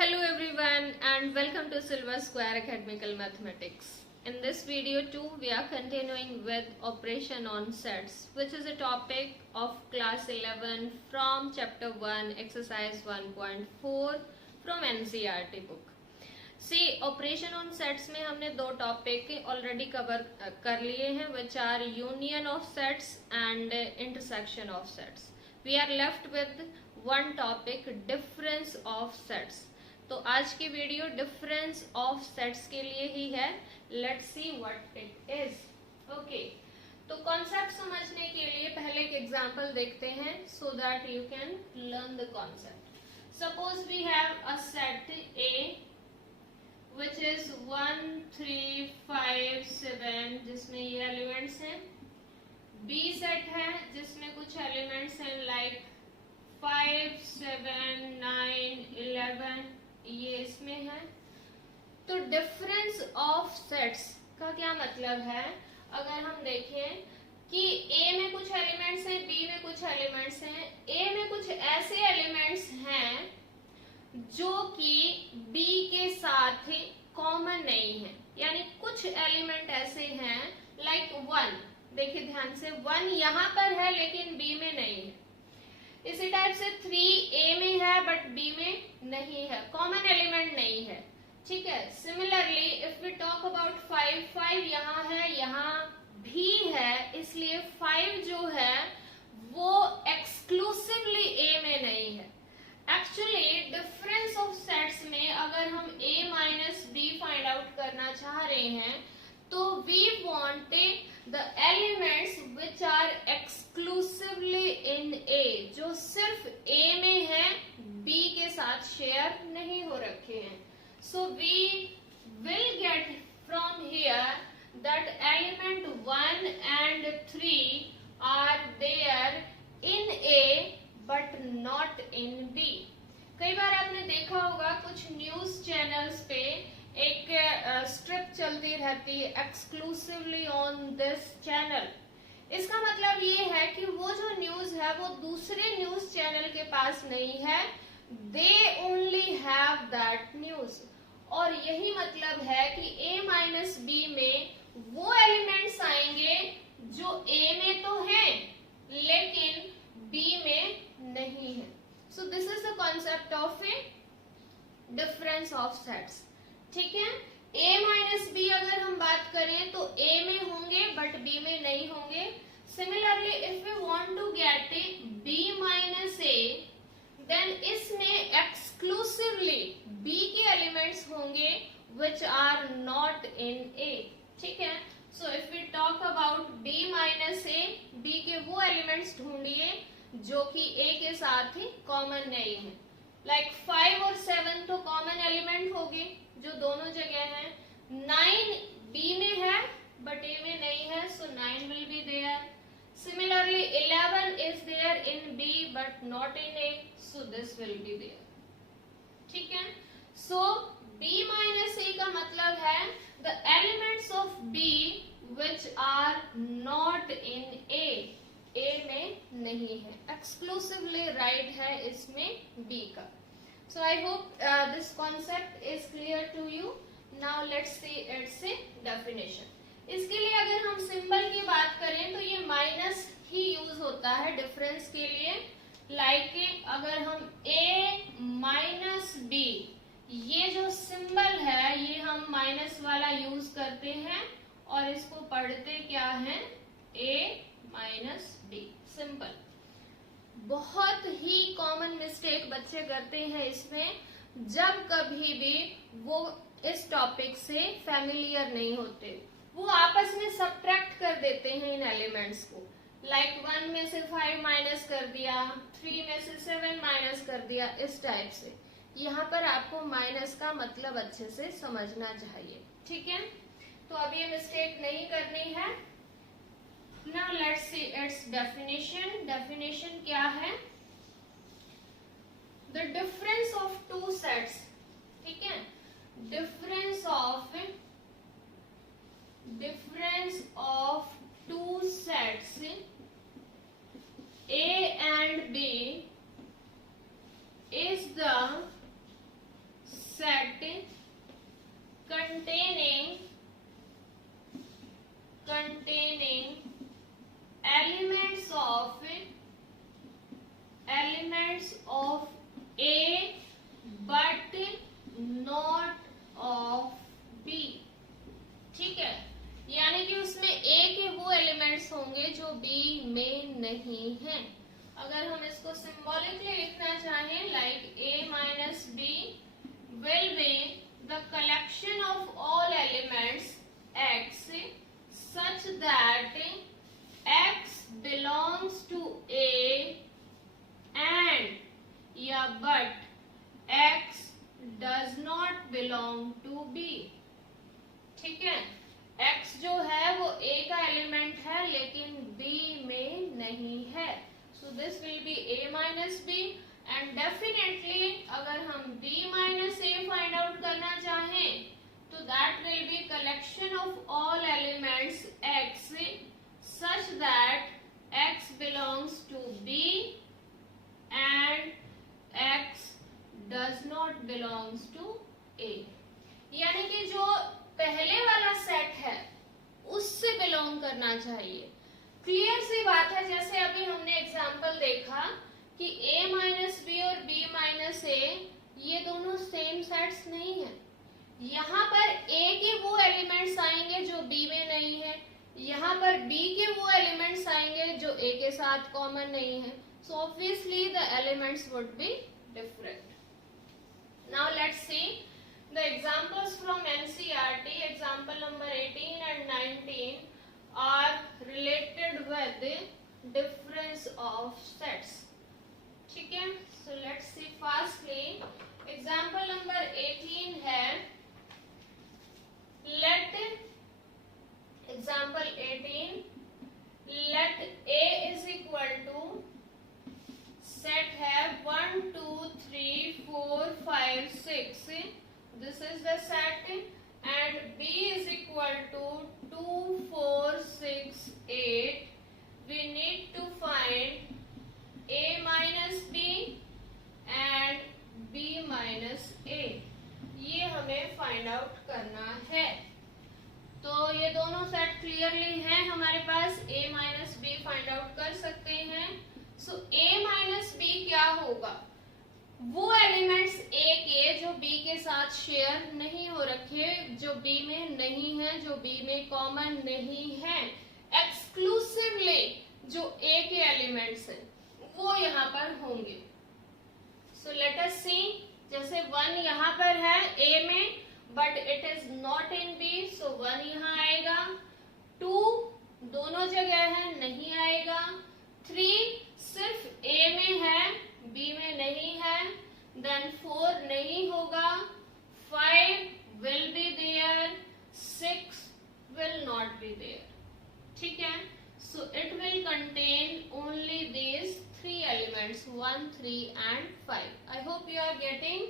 Hello everyone and welcome to Silver Square Academical Mathematics. In this video too we are continuing with operation on sets, which is a topic of class 11 from chapter 1 exercise 1.4 from NCERT book. See, operation on sets में हमने दो topic already cover कर लिए हैं, which are union of sets and intersection of sets. We are left with one topic, difference of sets. तो आज की video difference of sets के लिए ही है. Let's see what it is. Okay, तो कॉन्सेप्ट समझने के लिए पहले एक एग्जांपल देखते हैं so that you can learn the concept. Suppose we have a set A which is 1 3 5 7 जिसमें ये एलिमेंट्स हैं. B सेट है जिसमें कुछ एलिमेंट्स हैं लाइक 5 7 9 11, ये इसमें है. तो डिफरेंस ऑफ सेट्स का क्या मतलब है? अगर हम देखें कि A में कुछ एलिमेंट्स हैं, B में कुछ एलिमेंट्स हैं. A में कुछ ऐसे एलिमेंट्स हैं जो कि B के साथ कॉमन नहीं है, यानी कुछ एलिमेंट ऐसे हैं लाइक 1. देखिए ध्यान से, 1 यहाँ पर है लेकिन B में नहीं है. इसी टाइप से 3 A में है बट B में नहीं है, कॉमन एलिमेंट नहीं है. ठीक है. Similarly if we talk about 5 यहाँ है, यहाँ भी है, इसलिए 5 जो है वो एक्सक्लूसिवली A में नहीं है. एक्चुअली डिफरेंस ऑफ सेट्स में अगर हम A minus B find out करना चाह रहे हैं तो we want the elements which are exclusively in A, जो सिर्फ A में है, B के साथ शेयर नहीं हो रखे हैं. So we will get from here that element 1 and 3 are there in A but not in B. कई बार आपने देखा होगा कुछ न्यूज चैनल्स पे एक स्ट्रिप चलती रहती है, एक्सक्लूसिवली ऑन दिस चैनल. इसका मतलब ये है कि वो जो न्यूज है वो दूसरे न्यूज चैनल के पास नहीं है, they only have that news. और यही मतलब है कि A माइनस B में वो एलिमेंट्स आएंगे जो A में तो हैं लेकिन B में नहीं है. So this is the concept of A difference of sets. ठीक है. A माइनस B अगर हम बात करें तो A में होंगे बट B में नहीं होंगे. Similarly if we want to get B minus A, then इसमें एक्सक्लूसिवली B के एलिमेंट्स होंगे which are not in A. ठीक है. So if we talk about B minus A, B के वो एलिमेंट्स ढूंढिए जो कि A के साथ ही कॉमन नहीं है. लाइक 5 और 7 तो कॉमन एलिमेंट होगी जो दोनों जगह है. 9 B में है बट A में नहीं है, so 9 will be there. Similarly 11 is there in B but not in A, so this will be there. ठीक है. सो B माइनस A का मतलब है the elements of B which are not in A, A में नहीं है, exclusively right है इसमें B का. So I hope this concept is clear to you. Now let's see its definition. इसके लिए अगर हम सिंबल की बात करें तो ये माइनस ही यूज होता है डिफरेंस के लिए. लाइक अगर हम A माइनस B, ये जो सिंबल है ये हम माइनस वाला यूज करते हैं और इसको पढ़ते क्या है, A माइनस B. सिंपल. बहुत ही कॉमन मिस्टेक बच्चे करते हैं इसमें जब कभी भी वो इस टॉपिक से फैमिलियर नहीं होते. वो आपस में सब्ट्रैक्ट कर देते हैं इन एलिमेंट्स को. लाइक 1 में से 5 माइनस कर दिया, 3 में से 7 माइनस कर दिया, इस टाइप से. यहाँ पर आपको माइनस का मतलब अच्छे से समझना चाहिए. ठीक है. तो अब ये मिस्टेक नहीं करनी है. Now let's see its definition. Definition क्या है? The difference of two sets. ठीक है. Difference of two sets A and B is the containing elements of A but not of B। ठीक है, यानी कि उसमें A के वो एलिमेंट्स होंगे जो B में नहीं हैं। अगर हम इसको सिंबॉलिकली लिखना चाहें, like A minus B will be the collection of all elements X such that X belongs to A and या but X does not belong to B। ठीक है, X जो है वो A का एलिमेंट है लेकिन B में नहीं है। So this will be A minus B and definitely अगर हम B minus A find out करना चाहें तो that will be collection of all elements X such that X belongs to B and X does not belongs to A। यानी कि जो पहले वाला सेट है उससे बिलोंग करना चाहिए। क्लियर सी बात है, जैसे अभी हमने एग्जांपल देखा कि A माइनस बी और B माइनस A ये दोनों सेम सेट्स नहीं है। यहाँ पर A के वो एलिमेंट्स आएंगे जो B में नहीं है, यहाँ पर B के वो एलिमेंट्स आएंगे जो A के साथ कॉमन नहीं है। So obviously the elements would be different. Now let's see the examples from NCERT. Example number 18 and 19 are related with the difference of sets. ठीक है, so let's see firstly example number 18 है, let example 18 let A is equal to set है 1 2 3 4 5 6, this is the set, and B is equal to 2 4 6 8, we need to find A minus B and B minus A, ये हमें find out करना है। तो ये दोनों set clearly हैं हमारे पास, A minus B find out कर सकते हैं। सो A माइनस B क्या होगा, वो एलिमेंट्स A के जो B के साथ शेयर नहीं हो रखे, जो B में नहीं है, जो B में कॉमन नहीं है, एक्सक्लूसिवली जो A के एलिमेंट्स हैं वो यहाँ पर होंगे। सो लेट अस सी, जैसे 1 यहाँ पर है A में but it is not in B, सो 1 यहाँ आएगा, 2 दोनों जगह है नहीं आएगा, 3 सिर्फ A में है B में नहीं है, देन 4 नहीं होगा, 5 will be there, 6 will not be there. ठीक है, so it will contain only these 3 elements 1 3 and 5। I hope you are getting।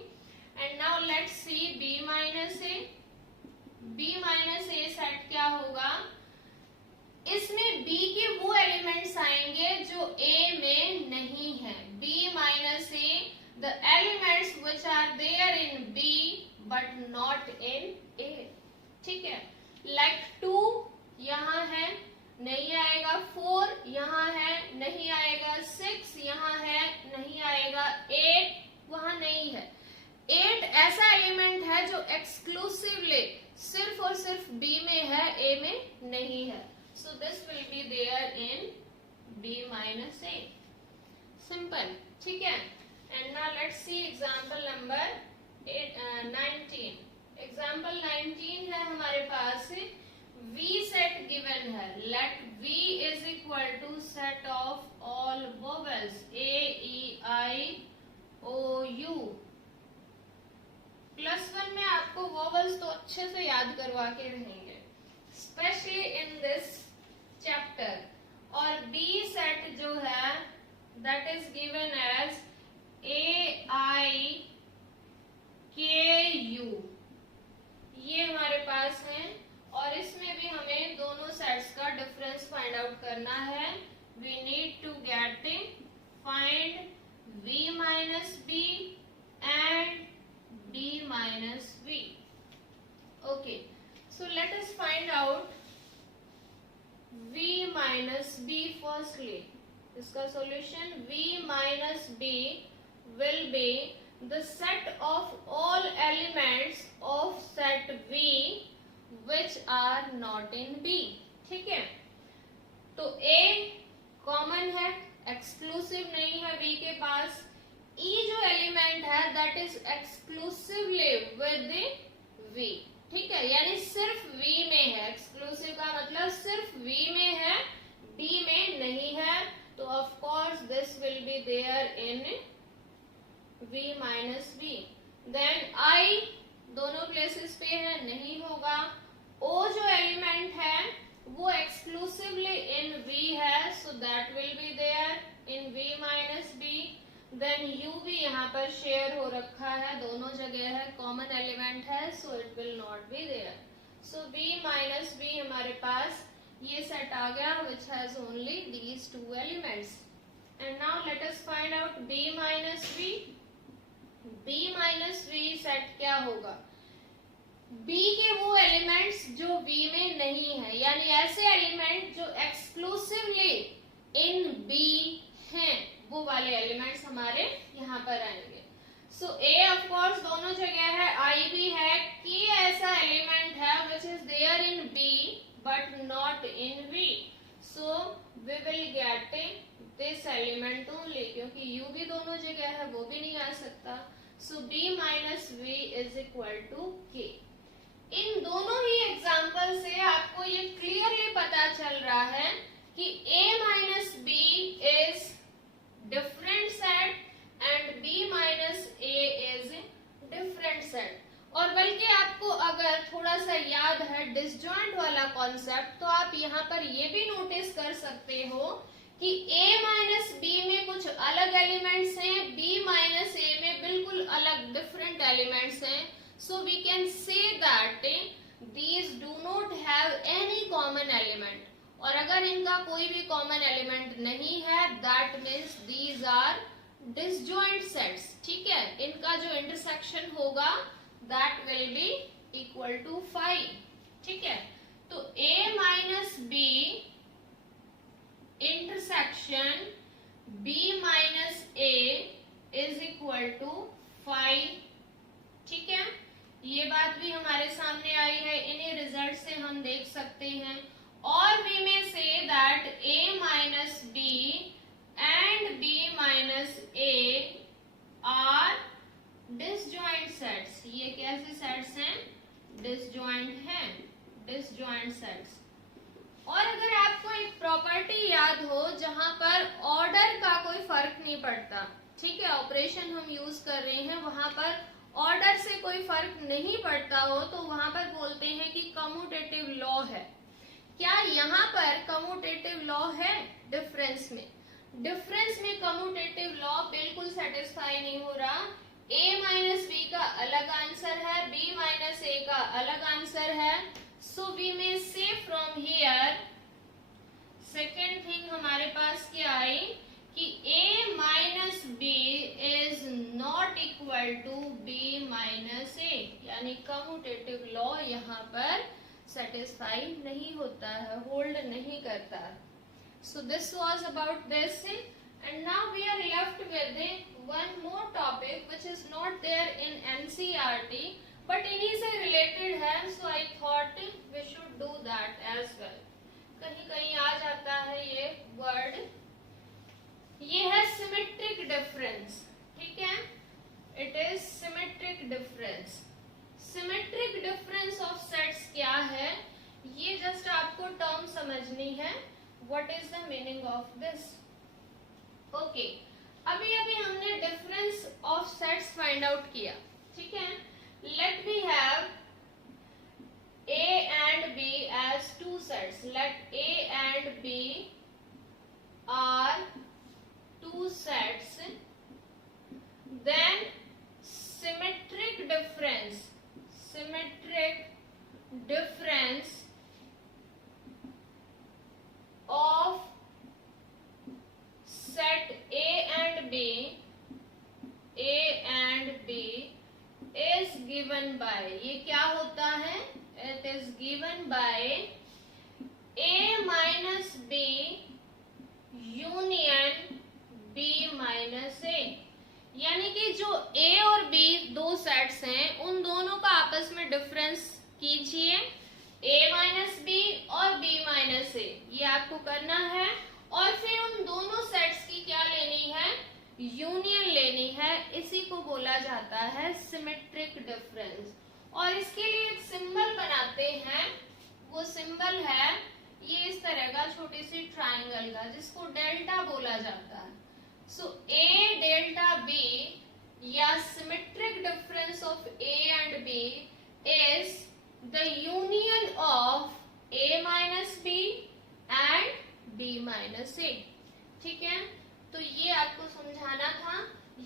and now let's see B minus A। B minus A set क्या होगा, इसमें B के वो elements आएंगे जो A में नहीं है। B minus A the elements which are there in B but not in A। ठीक है, like 2 यहाँ है नहीं आएगा, 4 यहाँ है नहीं आएगा, 6 यहाँ है नहीं आएगा, 8 वहां नहीं है। 8 ऐसा एलिमेंट है जो एक्सक्लूसिवली सिर्फ और सिर्फ B में है, A में नहीं है। So this will be there in B minus A। Simple, ठीक है। And now let's see example number 19। Example 19 है हमारे पास, V set given है, let V is equal to set of all vowels A E I O U। +1 में आपको vowels तो अच्छे से याद करवा के रहेंगे, स्पेशली इन दिस चैप्टर। और B सेट जो है that is given as A I K U, ये हमारे पास है। और इसमें भी हमें दोनों सेट्स का डिफरेंस फाइंड आउट करना है। We need to get find V minus B and B minus V। Okay, find out v minus b firstly. इसका solution v minus b will be the set of all elements of set v which are not in b. ठीक है, तो a common है, exclusive नहीं है b के पास. e जो element है that is exclusively with v. ठीक है, यानी सिर्फ v में है. एक्सक्लूसिव का मतलब सिर्फ v में है, b में नहीं है. तो of course this will be there in v minus b. Then i दोनों प्लेसेस पे है, नहीं होगा. o जो एलिमेंट है वो एक्सक्लूसिवली इन v है, so that will be there in v minus b. Then u भी यहाँ पर शेयर हो रखा है, दोनों जगह है, कॉमन एलिमेंट है, so it will not be there. So v minus b हमारे पास ये सेट आ गया which has only these two elements. And now let us find out b minus v. b minus v set क्या होगा? b के वो elements जो v में नहीं है, यानी ऐसे एलिमेंट जो एक्सक्लूसिवली इन b हैं, वो वाले एलिमेंट्स हमारे यहाँ पर आएंगे. सो a ऑफ कोर्स दोनों जगह है, i भी है. k ऐसा एलिमेंट है which is there in b but not in v. So we will get this element only, क्योंकि u भी दोनों जगह है, वो भी नहीं आ सकता. So b minus v is equal to k. इन दोनों ही एग्जाम्पल से आपको ये क्लियरली पता चल रहा है कि a minus b is different set and b minus a is different set. और बल्कि आपको अगर थोड़ा सा याद है डिसजॉइंट वाला कॉन्सेप्ट, तो आप यहाँ पर ये भी नोटिस कर सकते हो कि a माइनस b में कुछ अलग एलिमेंट्स हैं, b माइनस a में बिल्कुल अलग डिफरेंट एलिमेंट्स हैं. So we can say that these do not have any common element. और अगर इनका कोई भी कॉमन एलिमेंट नहीं है, that means these are disjoint sets. ठीक है, इनका जो इंटरसेक्शन होगा that will be equal to 5. ठीक है, तो a minus b intersection b minus a is equal to 5. ठीक है, ये बात भी हमारे सामने आई है, इन्हीं रिजल्ट से हम देख सकते हैं. और we may say that a minus b and b minus a are disjoint sets. ये कैसे सेट्स हैं? डिसजॉइंट हैं, डिसजॉइंट सेट्स. और अगर आपको एक प्रॉपर्टी याद हो जहां पर ऑर्डर का कोई फर्क नहीं पड़ता, ठीक है, ऑपरेशन हम यूज कर रहे हैं, वहां पर ऑर्डर से कोई फर्क नहीं पड़ता हो, तो वहां पर बोलते हैं कि कम्यूटेटिव लॉ है. क्या यहाँ पर कम्यूटेटिव लॉ है? डिफरेंस में, डिफरेंस में कम्यूटेटिव लॉ बिल्कुल सेटिस्फाई नहीं हो रहा. a माइनस b का अलग आंसर है, b माइनस a का अलग आंसर है. सो वी मे से फ्रॉम हियर सेकेंड थिंग हमारे पास क्या आई कि a minus b is not equal to b minus a, यानी कम्यूटेटिव लॉ यहाँ पर सेटिस्फाई नहीं होता है, होल्ड नहीं करता. So this was about this. And now we are left with one more topic which is not there in NCERT but इन्हीं से related है, so I thought we should do that as well. कहीं कहीं आ जाता है ये word. ये है symmetric difference. ठीक है, it is symmetric difference. Symmetric difference of sets क्या है, ये just आपको term समझनी है. What is the meaning of this? Okay, अभी हमने difference of sets find out किया. ठीक है, let we have a and b as two sets. Let a and b are two sets. Then symmetric difference of set a and b is given by, ये क्या होता है? It is given by A minus B union B minus A। यानी कि जो A और B दो sets हैं उन दोनों का आपस में डिफरेंस कीजिए, A माइनस बी और B माइनस ए, ये आपको करना है। और फिर उन दोनों सेट्स की क्या लेनी है, यूनियन लेनी है। इसी को बोला जाता है सिमेट्रिक डिफरेंस। और इसके लिए एक सिंबल बनाते हैं, वो सिंबल है ये इस तरह का छोटी सी ट्राइंगल का, जिसको डेल्टा बोला जाता है। सो ए डेल्टा बी या symmetric difference of A and B is the union of A minus B and B minus A. ठीक है, तो ये आपको समझाना था।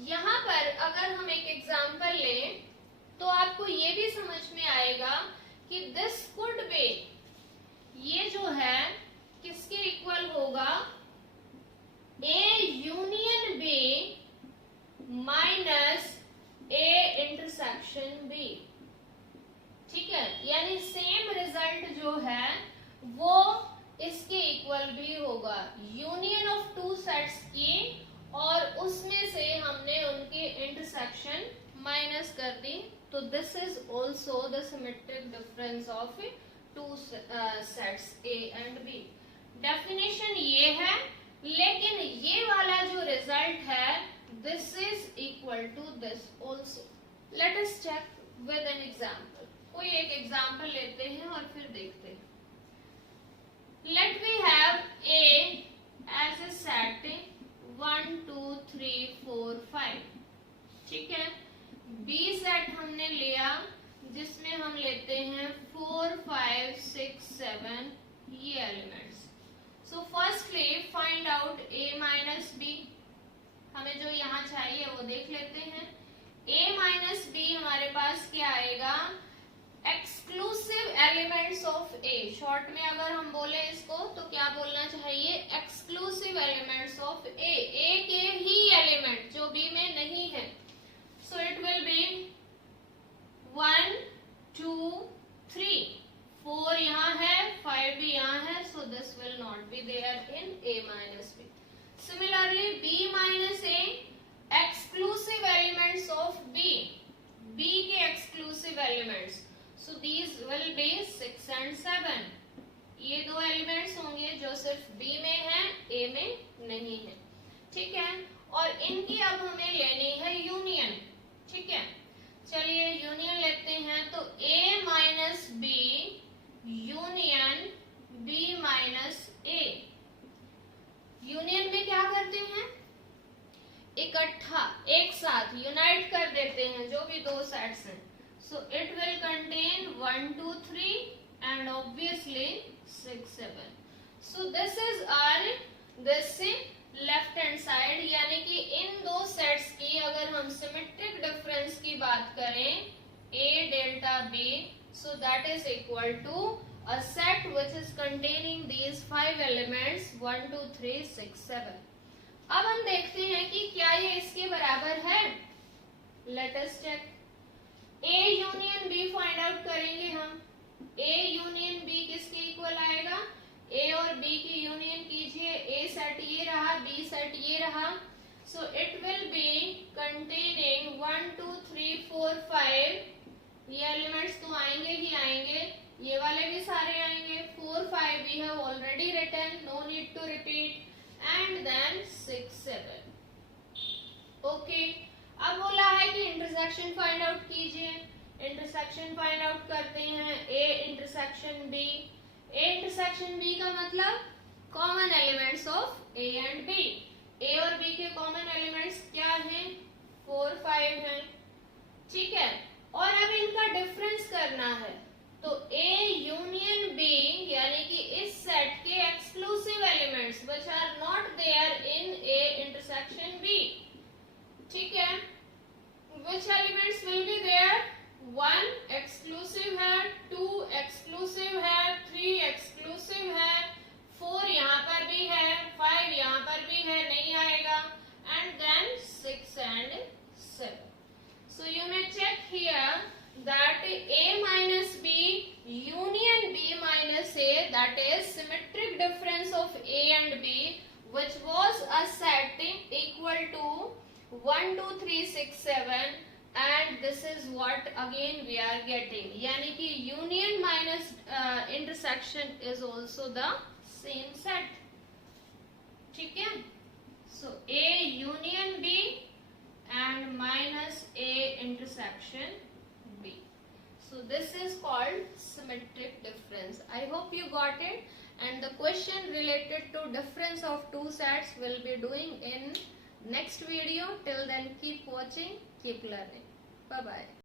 यहाँ पर अगर हम एक एग्जांपल लें तो आपको ये भी समझ में आएगा कि दिस कुड बी, ये जो है किसके इक्वल होगा, A union B minus A intersection B. ठीक है, यानी सेम रिजल्ट जो है वो इसके इक्वल भी होगा, यूनियन ऑफ टू सेट्स की, और उसमें से हमने उनके इंटरसेक्शन माइनस कर दी। तो this is also the symmetric difference of two sets A and B. Definition ये है, लेकिन ये वाला जो रिजल्ट है this is equal to this also. Let us check with an example. कोई एक एग्जाम्पल लेते हैं और फिर देखते हैं। Let we have A as a set 1 2 3 4 5। ठीक है, B सेट हमने लिया जिसमें हम लेते हैं 4 5 6 7 ये एलिमेंट्स। So firstly find out A minus B. हमें जो यहाँ चाहिए वो देख लेते हैं। A माइनस बी हमारे पास क्या आएगा, exclusive elements of A. Short में अगर हम बोले इसको तो क्या बोलना चाहिए, एक्सक्लूसिव एलिमेंट्स ऑफ ए के ही एलिमेंट जो बी में नहीं है। सो इट विल बी 1 2 3 4 यहाँ है, 5 भी यहाँ है, so this will not be there in A minus B. Similarly B minus A, exclusive elements of B, B के exclusive elements, so these will be 6 and 7। ये दो एलिमेंट्स होंगे जो सिर्फ B में है, A में नहीं है। ठीक है, और इनकी अब हमें लेनी है यूनियन। ठीक है, चलिए यूनियन लेते हैं। तो A minus B union B minus A। Union में क्या करते हैं, इकट्ठा एक साथ यूनाइट कर देते हैं जो भी दो सेट्स हैं। So it will contain 1 2 3 and obviously 6 7। So this is our this left hand side, यानी कि इन दो सेट्स की अगर हम सिमेट्रिक डिफरेंस की बात करें A delta B, so that is equal to a set which is containing these 5 elements 1 2 3 6 7। अब हम देखते हैं कि क्या ये इसके बराबर है। Let us check। A union B find out करेंगे हम। A यूनियन B किसके इक्वल आएगा, A और B की यूनियन कीजिए। A सेट ये रहा, B सेट ये रहा। सो इट विल बी कंटेनिंग 1 2 3 4 5। ये एलिमेंट्स तो आएंगे ही आएंगे, ये वाले भी सारे आएंगे। 4 5 we have already written, no need to repeat, and then 6 7। Okay, अब बोला है कि इंटरसेक्शन फाइंड आउट कीजिए। इंटरसेक्शन फाइंड आउट करते हैं A intersection B। A intersection B का मतलब common elements of A and B। A और B के कॉमन एलिमेंट्स क्या हैं, 4 5 हैं। ठीक है, और अब इनका डिफरेंस करना है। तो A यूनियन B यानी कि इस सेट के exclusive elements which are not there in A intersection B। ठीक है, which elements will be there, 1 exclusive है, 2 एक्सक्लूसिव है, 3 एक्सक्लूसिव है, 4 यहाँ पर भी है, 5 यहाँ पर भी है, नहीं आएगा, and then 6 and 7। So you may check here that A minus B difference of A and B, which was a set equal to 1 2 3 6 7, and this is what again we are getting, यानी कि union minus intersection is also the same set. ठीक है? So A union B and minus A intersection B. So this is called symmetric difference. I hope you got it, and the question related to difference of two sets will be doing in next video. Till then, keep watching, keep learning. Bye bye.